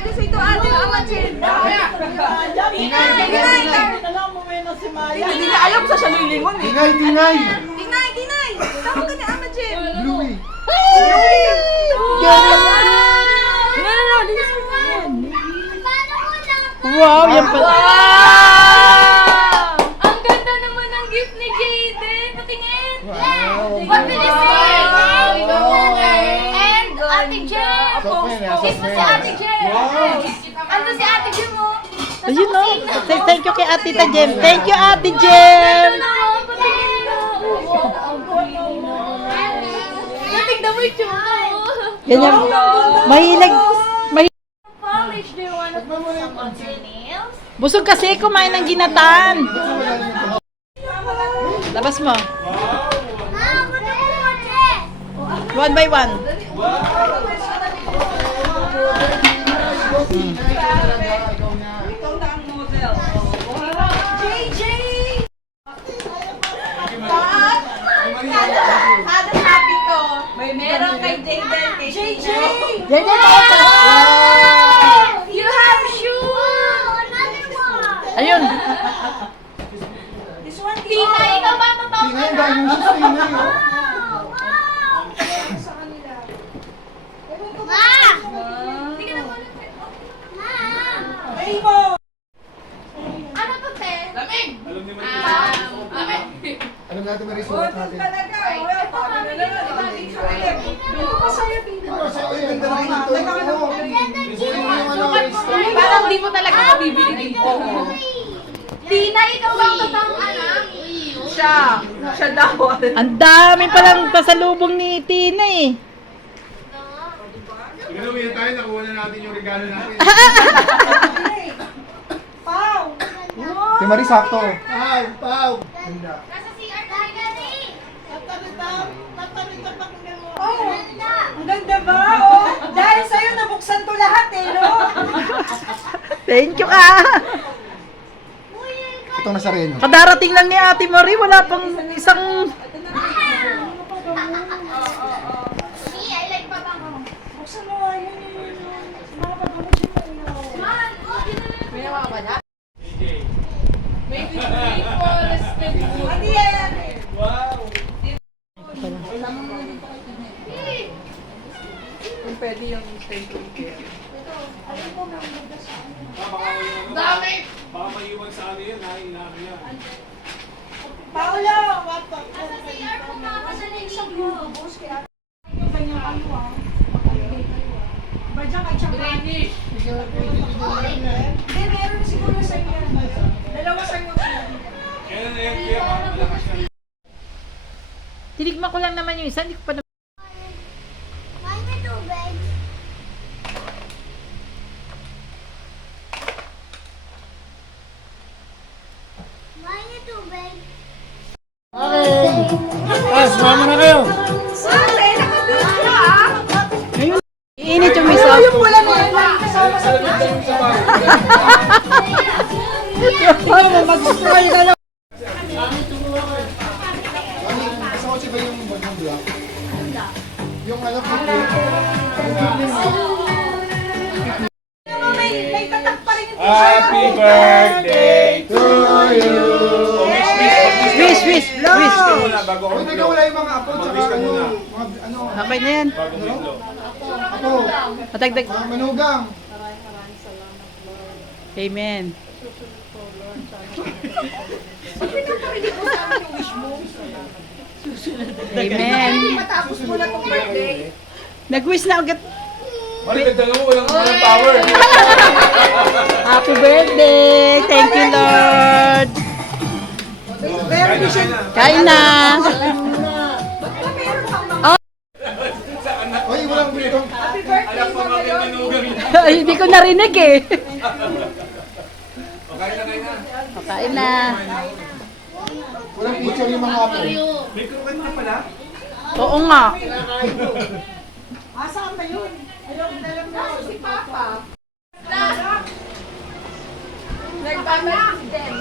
Pabilis ito ate na amatsin. Hindi na alam sa siya lilingon eh. Tingay, tingay! Tinay! Tawag ka ni amatsin. Bluey! No, this is fun. Wow, yan pala. Ang ganda naman ng gift ni Jayden. Patingin. Wow! Pabilis eh. And Ate Jem. Kiss mo si Ate Jem. Ando si Ate Jem mo. Ayun no. Say thank you kay Ate Jem. Thank you, Ate Jem. Natignan mo yung tsura. Ganyan. Mahilig. Polish, do you want to put some on your nails? Busog kasi kumain ng ginataan. Labas mo. One by one. Ikaw na ang model. JJ! Kada happy ko. May meron kay Jayden. JJ! You have shoes! Ayun. This one, Tina, ikaw ba totoo ka Tingay, na? dahil yung sus tingay, oh! sa kanila. Tingnan mo ulit. Rainbow! Ano to, te? Lamig! Lamig! Alam natin may resort natin. Talaga, wala pa kami na lang. Dito pa sa'yo, Tito. Pero sa iyo, ganda rin ito. Parang di mo talaga mabibili dito. Tina, ikaw bang totoong anak? Siya daw. Ang dami palang pasalubong ni Tina eh. Sige na, uwi tayo. Nakuha na natin yung regalo natin. Pau! Si Marie, sakto. Pau! Ganda. Nasa CR ka ni. Oh, ang ganda ba? Oh, dahil sa'yo nabuksan to lahat eh, no? Thank you ka. Itong nasa Reno. Kadarating lang ni Ate Marie, wala pang isang... I like pabango. Buksan mo nga yun. Mga pabango siya pa ino. Man, May naman ba na? May rested food. Adi yan. Kung pwede yung instant care. Dami! Baka maiwan sa ano yan, nahihilabi yan. Paolo! What the? Nasa CR po mga kasalinig mo. Kanyang ano ah. Badyak at saka. Greenish. Hindi, meron siguro sa inyo. Dalawa sa inyo. Kailan na yan, kaya malakas yan. Tinikman ko lang naman yung isa, hindi ko pa na... Sumama na kayo! Ate, nakadun siya ah. Iinit yung miso. Yung pula na yun. Kasama sa mag-spray ka lang. Sa kotse ba yung bagong black? Yung alam ko, May tatak pa rin yung Happy birthday to you! Wish, wish, wish. Ka muna bago ako Huwag mag-blow. nagawala yung mga apo, tsaka Mag-wish ka ano, muna. ano, Okay na yan. Bago mag-blow. apo, Matagdag. mga manugang. Amen. Amen. matapos mo na itong birthday. Nag-wish na agad. Mali, ganda mo, walang power. Happy birthday! Thank you, Lord! Meron din siya. Kain na! Oy, walang britong. Happy birthday Alam ko sa mga ngayon. manugang yan. Ay, hindi ko narinig eh. Okay na, kain na. Kain na. Walang picture yung mga apo. May croquet na pala. Oo nga. Asaan ba yun? Ayaw, dalam na. Si Papa. Nagpapalak din.